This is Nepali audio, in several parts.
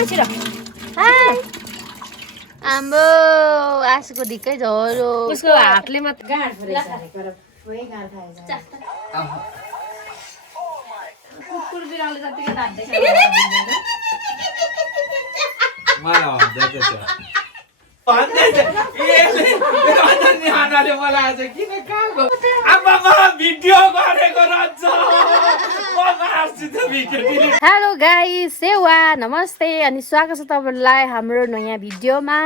न छिरो हाय आम्बो आसुको ढिक्कै झोरो उसको हातले मात्र गाड फरेछ अरे कोही गाड खाएछ कुकुर बिरालोले जतिको धाद्दैछ मलाई भन्दै छ आनाले मलाई आज किन कहाँको आमामा भिडियो गरेको रहन्छ हेलो गाइस सेवा नमस्ते अनि स्वागत छ तपाईहरुलाई हाम्रो नयाँ भिडियोमा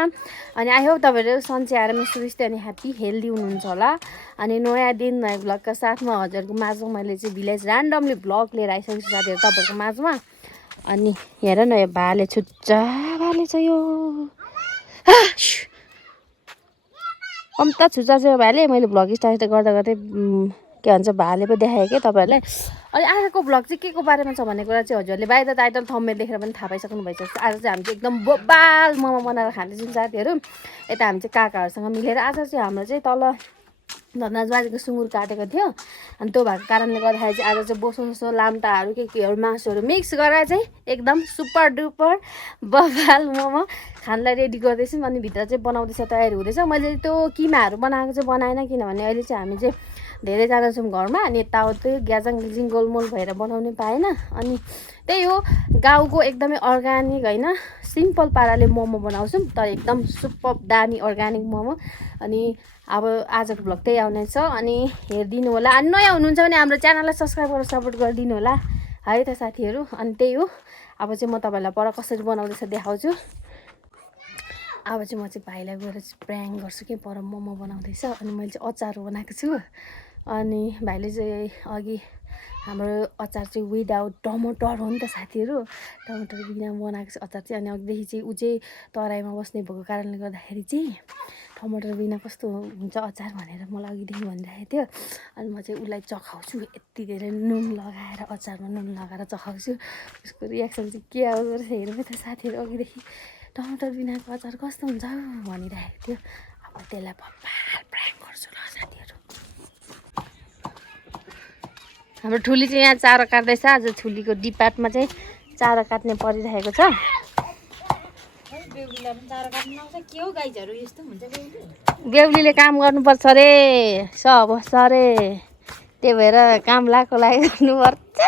अनि आई होप तपाईहरु सन्चै आरामै सुरक्षित अनि ह्यापी हेल्दी हुनुहुन्छ होला अनि नयाँ दिन नयाँ भ्लगका साथमा हजुरको माझमा मैले चाहिँ भिलेज र्यान्डमली भ्लग लिएर आइसकेको छु साथीहरु तपाईहरुको माझमा अनि हेर न यो भाले छुच्चा भाले छ यो अम्ता छुच्चा छ यो भाले मैले भ्लग स्टार्ट गर्दा गर्दै के भन्छ भाले पो देखाएँ के तपाईहरुलाई अनि आजको भ्लग चाहिँ के को बारेमा छ भन्ने कुरा चाहिँ हजुरले बाहिर त टाइटल थम्बनेल देखेर पनि थाहा पाइसक्नु भइसक्छ आज चाहिँ हामी चाहिँ एकदम बोबाल मोमो बनाएर खाँदैछौँ साथीहरु यता हामी चाहिँ काकाहरुसँग मिलेर आज चाहिँ हाम्रो चाहिँ तल धनराज बाजेको सुँगुर काटेको थियो अनि त्यो भएको कारणले गर्दाखेरि चाहिँ आज चाहिँ बोसो लाम्टाहरू केहरू मासुहरू मिक्स गरेर चाहिँ एकदम सुपर डुपर बबाल मोमो खानलाई रेडी गर्दैछौँ अनि भित्र चाहिँ बनाउँदैछ तयारी हुँदैछ मैले त्यो किमाहरू बनाएको चाहिँ बनाएन किनभने अहिले चाहिँ हामी चाहिँ धेरैजना छौँ घरमा अनि यताउति ग्याजाङ गिजिङ गोलमोल भएर बनाउनु पाएन अनि त्यही हो गाउँको एकदमै अर्ग्यानिक होइन सिम्पल पाराले मोमो बनाउँछौँ तर एकदम सुपर दामी अर्ग्यानिक मोमो अनि अब आजको भ्लग त्यही आउने छ अनि हेरिदिनु होला अनि नयाँ हुनुहुन्छ भने हाम्रो च्यानललाई सब्सक्राइब गरेर सपोर्ट गरिदिनु होला है त साथीहरू अनि त्यही हो अब चाहिँ म तपाईँलाई पर कसरी बनाउँदैछ देखाउँछु अब चाहिँ म चाहिँ भाइलाई गएर प्र्याङ्क गर्छु कि पर मोमो बनाउँदैछ अनि मैले चाहिँ अचार बनाएको छु अनि भाइले चाहिँ अघि हाम्रो अचार चाहिँ विदाउट टमाटर हो नि त साथीहरू टमाटर बिना बनाएको छ अचार चाहिँ अनि अघिदेखि चाहिँ ऊ चाहिँ तराईमा बस्ने भएको कारणले गर्दाखेरि चाहिँ टमाटर बिना कस्तो हुन्छ अचार भनेर मलाई अघिदेखि भनिरहेको थियो अनि म चाहिँ उसलाई चखाउँछु यति धेरै नुन लगाएर अचारमा नुन लगाएर चखाउँछु उसको रियाक्सन चाहिँ के आउँदो रहेछ हेर्नु त साथीहरू अघिदेखि टमाटर बिनाको अचार कस्तो हुन्छ भनिरहेको थियो अब त्यसलाई बब्बाल प्र्याङ्क गर्छु ल साथीहरू हाम्रो ठुली चाहिँ यहाँ चारो काट्दैछ आज ठुलीको डिपार्टमा चाहिँ चारो काट्ने परिरहेको छ बेहुलीले काम गर्नुपर्छ अरे सब अरे त्यही भएर काम लाएको लागि गर्नुपर्छ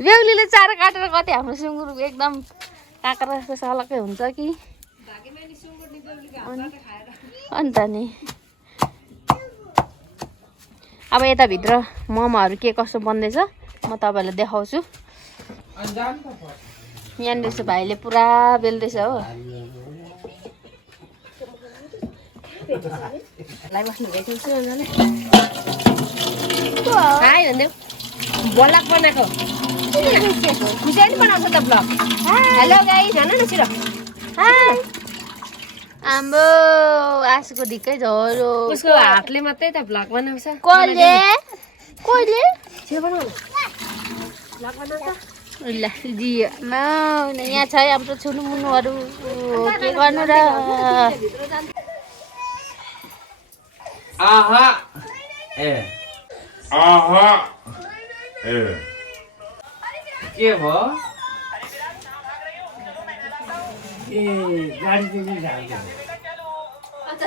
बेहुलीले चारो काटेर कति हाम्रो सुँगुर एकदम काँक्रा जस्तो सलक्कै हुन्छ कि अन्त नि अब यताभित्र मोमोहरू के कसो बन्दैछ म तपाईँहरूलाई देखाउँछु यहाँनिर चाहिँ भाइले पुरा बेल्दैछ हो हाई भन्दै ब्लग बनाएको खुसी बनाउँछ त ब्लग हेलो गाइस भन न छिरो हाई आम्बो आसुको ढिक्कै झोरो उसको हातले मात्रै त भ्लग बनाउँछ कसले छिरो बनाउनु भ्लग बनाउँछ ल दियो न यहाँ छ हाम्रो छुनु मुनुहरू के गर्नु र आहा ए के भयो ए गाडी चाहिँ जान्छ म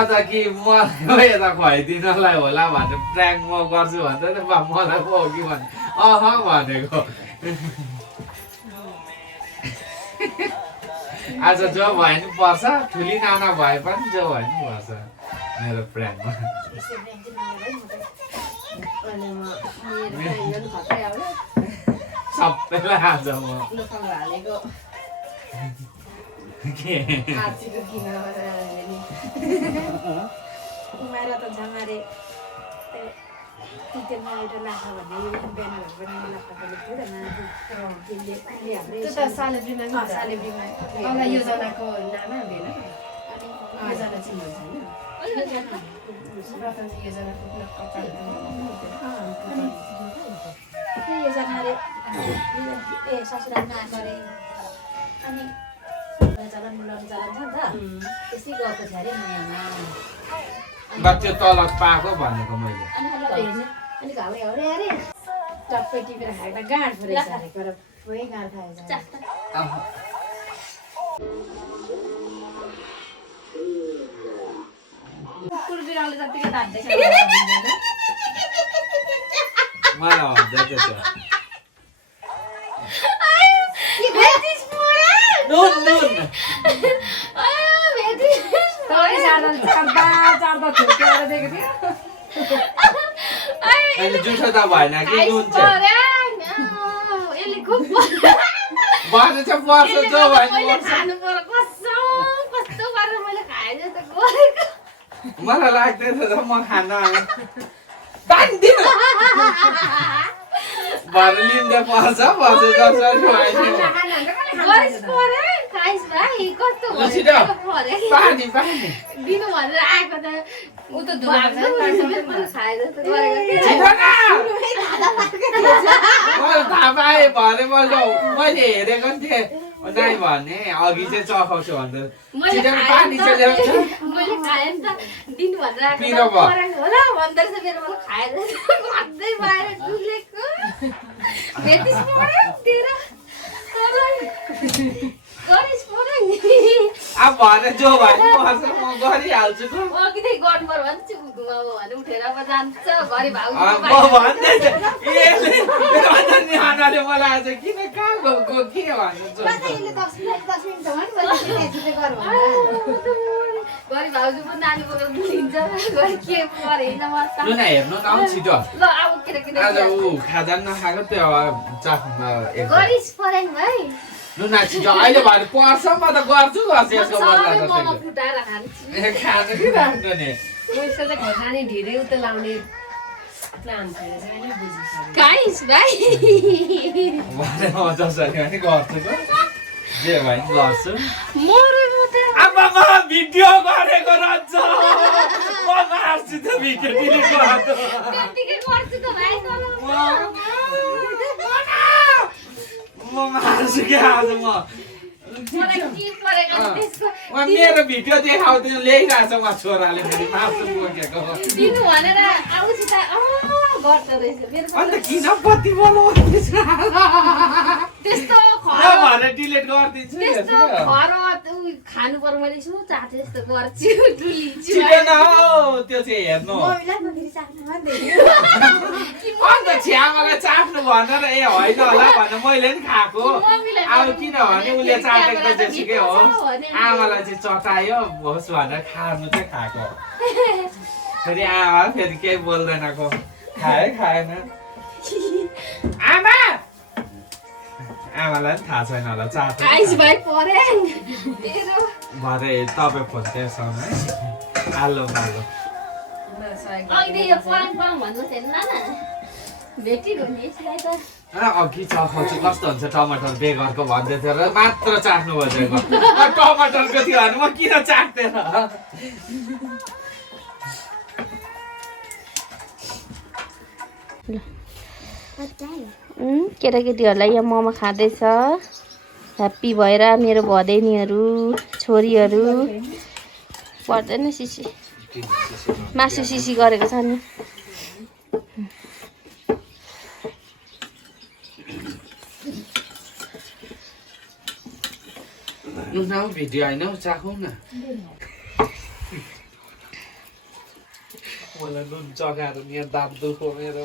त कि म यता खुवाइदिनलाई होला भनेर प्र्याङ्क म गर्छु भन्दा नि मलाई पो हो कि भने भनेको आज जो भए नि पर्छ ठुली नाना भए पनि जो भए नि पर्छ मेरो प्र्याङ्कमा सबैलाई आज म त्यो तल पाएको भनेको मैले अनि घाउरे टप्पै टिपेर खाएर गाड फरेछ कुकुर बिराउले जतिकै दाँत देखाउँछ मलाई भन्दै थियो त्यो। नुन नुन अहिले जुठो त भएन कि नुन चाहिँ बर्छ चाहिँ पर्छ जो भयो मलाई लाग्दैन त म खान आएँ भएर लिँदा पर्छ पर्छ जसरी पानी पानी दिनु भनेर आएको त उ त मलाई थाहा पाएँ भरे मैले हेरेको नि थिएँ नाइ भने अघि चाहिँ चखाउँछु भन्दा पानी चाहिँ ल्याउँछ मैले खाएँ नि त दिनु भनेर पिरो भयो। होला भन्दो रहेछ मेरो मलाई खाएर घट्दै बाहिर डुलेको भेटिस पऱ्यो तेरो गरिस् पऱ्यो नि अब भने जो भने पर्छ म गरिहाल्छु त अघिदेखि गर्नु पर्यो भने चाहिँ भने उठेर अब जान्छ घरि भाउ म भन्दै आनाले मलाई आज किन कहाँ गएको के भन्नु घरि भाउजू पनि नानी बोकेर लिन्छ घरि के परेन म लुना हेर्नु न आऊ छिटो ल अब केटा आज ऊ खाजा नखाएको त्यो चाखमा गरिस् परेन भाइ लुना छिटो अहिले भने पर्छ म त गर्छु यसको बदला मोमो फुटाएर खान्छु खानु कि राख्नु नि यसको चाहिँ खोर्सानी ढिँडै उता लाउने प्लान छ होइन बुझिसक्यो गाइस भाइ भने म जसरी पनि गर्छु जे भयो नि गर्छु मरेको त आमा म भिडियो गरेको रहन्छ म मार्छु त भिडियो डिलिट गर्छु त्यतिकै गर्छु त भाइ म मार्छु के आज म मलाई के परेको त्यसको मेरो भिडियो देखाउँदैन ल्याइरहेछ म छोराले फेरि मासु बोकेको दिनु भनेर आउँछु त गर्छ रहेछ मेरो अन्त किन पति बोलाउँदैछ त्यस्तो भनेर डिलिट गरिदिन्छु त्यस्तो घर खानु पर्यो मैले यसो चाटे जस्तो गर्छु डुलिन्छु छिटो न हौ त्यो चाहिँ हेर्नु अन्त छ्यामालाई चाट्नु भनेर ए होइन होला भनेर मैले नि खाएको अब किनभने उसले चाटेको त जेसुकै होस् आमालाई चाहिँ चटायो होस् भनेर खानु चाहिँ खाएको फेरि आमा फेरि केही बोल्दैनको खाए खाएन आमा आमालाई पनि थाहा छैन होला चाटो आइस भाइ परे तेरो भरे तपाईँ फोन त्यसमा है आलो आलो अहिले यो पराङ पराङ भन्नु थिएन नाना भेटिनु नि यसलाई त अघि चखाउँछु कस्तो हुन्छ टमाटर बेगरको भन्दै थियो र मात्र चाख्नु भइसकेको टमाटरको थियो भने म किन चाख्दैन केटाकेटीहरूलाई यहाँ मोमो खाँदैछ ह्याप्पी भएर मेरो भदैनीहरू छोरीहरू पर्दैन सिसी मासु सिसी गरेको छ नि भिडियो होइन चाखौँ न मलाई नुन चगाएर यहाँ दाँत दुखो मेरो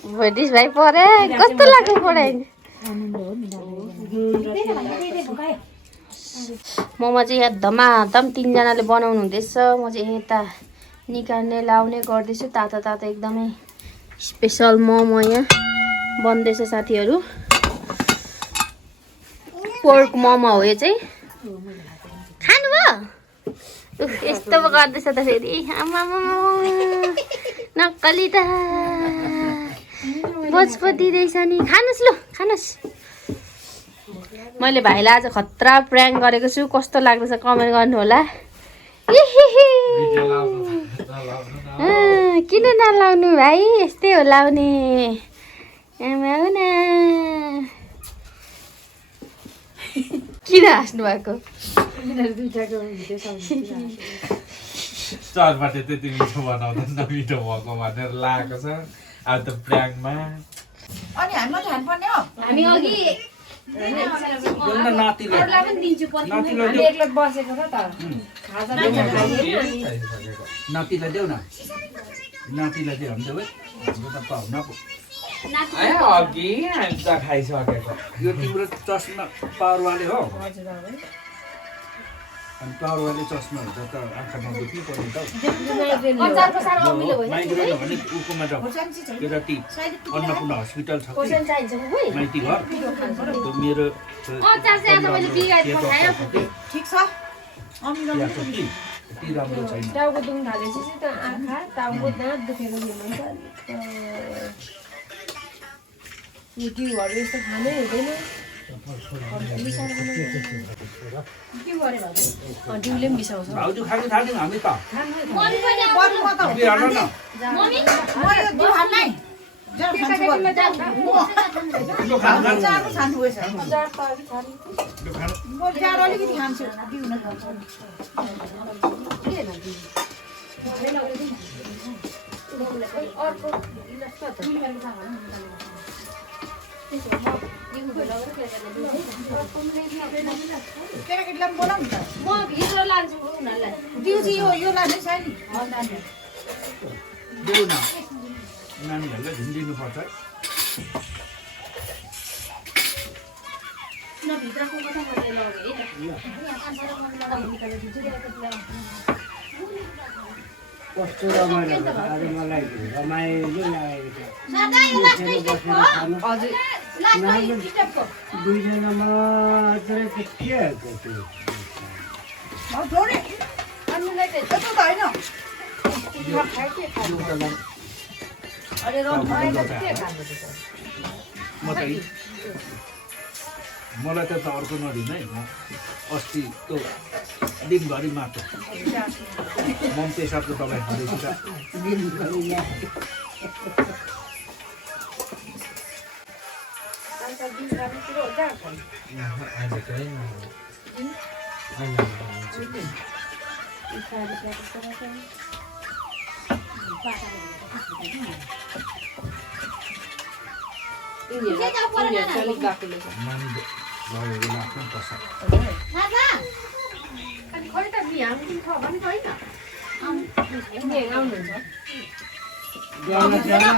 भेटिस भाइ परे कस्तो लाग्यो पढाइ मोमो चाहिँ यहाँ धमाधम तिनजनाले बनाउनु हुँदैछ म चाहिँ यता निकाल्ने लाउने गर्दैछु तातो तातो एकदमै स्पेसल मोमो यहाँ बन्दैछ साथीहरू पोर्क मोमो हो यो चाहिँ खानुभयो यस्तो पो गर्दैछ त फेरि आमामा नक्कली त बचपति रहेछ नि खानुहोस् लु खानुहोस् मैले भाइलाई आज खतरा प्र्याङ्क गरेको छु कस्तो लाग्दैछ कमेन्ट गर्नु होला किन नलाउनु भाइ यस्तै हो लाउने आमा हो न किन हाँस्नु भएको चरबाट त्यति मिठो बनाउँदा नमिठो भएको भनेर लागेको छ अब त प्र्याङ्कमा अनि हामी मात्रै खानुपर्ने हो हामी अघि देऊ न नातिलाई अरूलाई पनि दिन्छु नातिलाई हामी देऊ एक्लै बसेको छ त खाजा पनि खाइएन अनि नातिलाई देऊ न नातिलाई देऊ हामी देऊ है हाम्रो त पाहुना पो नाति अघि हामी त खाइसकेको यो तिम्रो चस्मा पावरवाले हो हजुर अब अनि पावरवाले चस्मा हुन्छ त आँखा नदुख्नु पर्ने त अचारको साह्रो अमिलो भयो माइग्रेन भने उकोमा जाऊ खोर्सानी चाहिँ छैन यो जति अन्नपूर्ण हस्पिटल छ कि खोर्सानी चाहिन्छ बुबु माइती घर त्यो मेरो अचार चाहिँ आज मैले बिगाएर पठाएँ ठिक छ अमिलो त्यहाँ चाहिँ कि यति राम्रो छैन टाउको दुख्नु थालेपछि चाहिँ त आँखा टाउको दाँत दुखेको हुन्छ यो घिउहरू यस्तो खानै हुँदैन डिउले पनि बिसाउँछ भाउजू खानु थाल्यौँ हामी त बरुमा त बिहान न म यो दिउ हाल्नै जर खान्छु यो खानु खानु चार खानु गएछ यो खानु म चार अलिकति खान्छु दिउ न खान्छु केटाकेटीलाई पनि बोलाउनु त म भित्र लान्छु उनीहरूलाई दिउ चाहिँ यो लाने छैन देऊ न नानीहरूलाई झुन्डिनु पर्छ है भित्रको कता मात्रै लग्यो कस्तो रमाइलो हुन्छ आज मलाई रमाइलो लागेको छ हजुर दुईजना मात्रै त के त्यो छोडे अन्नुलाई चाहिँ यस्तो त होइन अरे मलाई त अर्को नदिनु है म अस्ति त्यो दिनभरि मात्र मम पेसाबको दबाई खाँदैछु त अलिक बाक्लो छ लगेर आफ्नो पर्छ खै त बिहान पनि छ भने होइन आउनुहुन्छ जान जान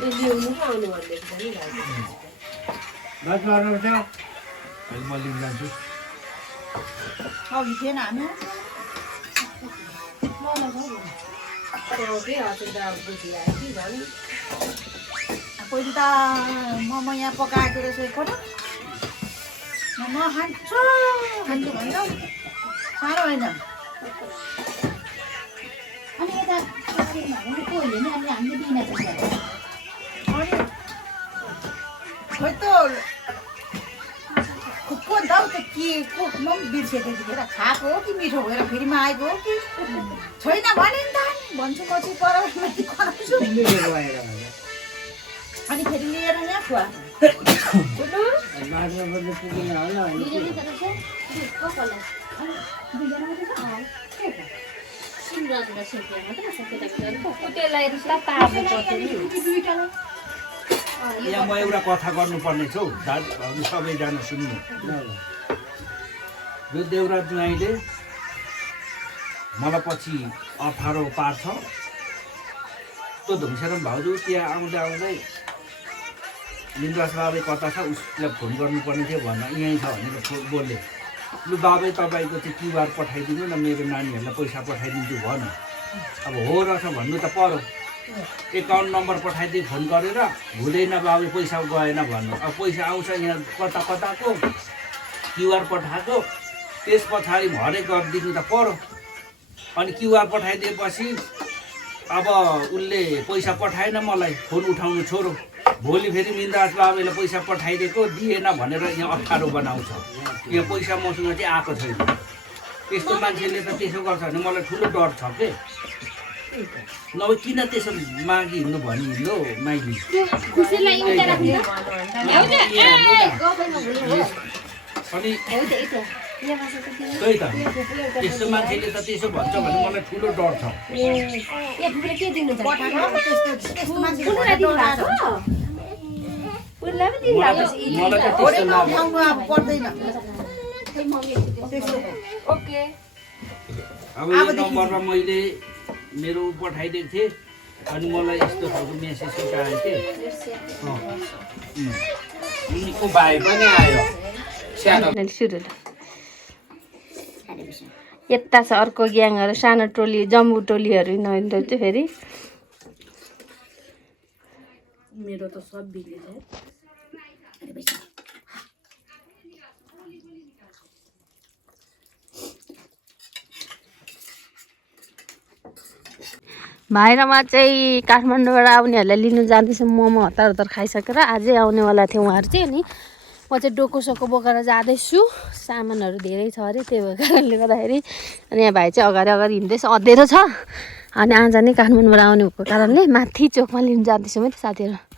ए ल्याउनु पो आउनु भन्दैछ नि बस गर्नुहुन्छ अहिले म लिन जान्छु अघि थिएन हामी के हजुर त बुझिरहेको कि झन् पहिले त मोमो यहाँ पकाएको रहेछ एकपल्ट म खान्छु खान्छु भन्छ साह्रो होइन अनि यता कोहीले नि अनि हामीले दिना अनि खोइ त को दाउ त के को म पनि बिर्सेँ त्यतिखेर खाएको हो कि मिठो भएर फेरिमा आएको हो कि छैन भने नि त भन्छु म चाहिँ पर बनाउँछु अनि फेरि लिएर यहाँ खुवा बाटो बजे पुगेन होला त्यसलाई तार्नु पर्छ नि यहाँ म एउटा कथा गर्नुपर्ने छु दाजु सबैजना सुन्नु यो देउरा ज्वाइँले मलाई पछि 18 पार्छ त्यो धुम्सेरम भाउजू त्यहाँ आउँदै आउँदै लिङ्गराज बाबे कता छ उसलाई फोन गर्नुपर्ने थियो भन्न यहीँ छ भनेर बोले लु बाबे तपाईँको चाहिँ क्युआर पठाइदिनु न मेरो नानीहरूलाई पैसा पठाइदिन्छु भन अब हो रहेछ भन्नु त पर्यो एकाउन्ट नम्बर पठाइदिए फोन गरेर हुँदैन बाबे पैसा गएन भन्नु अब पैसा आउँछ यहाँ कता कताको क्युआर पठाएको त्यस पछाडि हरेक गरिदिनु त पर्यो अनि क्युआर पठाइदिएपछि अब उसले पैसा पठाएन मलाई फोन उठाउनु छोरो भोलि फेरि मिन्दास बाबेले पैसा पठाइदिएको दिएन भनेर यहाँ 18 बनाउँछ यहाँ पैसा मसँग चाहिँ आएको छैन त्यस्तो मान्छेले त त्यसो गर्छ भने मलाई ठुलो डर छ के नभए किन त्यसो मागी हिँड्नु भनी लो माइली अनि त्यही त त्यस्तो मान्छेले त त्यसो भन्छ भने मलाई ठुलो डर छ पठाएको त्यस्तो मान्छेले उसलाई पनि दिनु मलाई लाग्छ त त्यस्तो छोडेर लाग्यो उठाउनु अब पर्दैन त्यसो ओके अब यो नम्बरमा मैले मेरो पठाइदिएको थिएँ अनि मलाई यस्तो खालको मेसेज आएको थियो उनीको भाइ पनि आयो सानो सुरु यता छ अर्को ग्याङहरू सानो टोली जम्बु टोलीहरू नहिँदो चाहिँ फेरि मेरो त सब बिग्रेछ भाइ र म चाहिँ काठमाडौँबाट आउनेहरूलाई लिनु जाँदैछ मोमो हतार हतार खाइसकेर अझै आउनेवाला थियो उहाँहरू चाहिँ अनि म चाहिँ डोकोसोको बोकेर जाँदैछु सामानहरू धेरै छ अरे त्यही भएको कारणले गर्दाखेरि अनि यहाँ भाइ चाहिँ अगाडि अगाडि हिँड्दैछ अँधेरो छ अनि आज नै काठमाडौँबाट आउने भएको कारणले माथि चोकमा लिनु जाँदैछु म त साथीहरू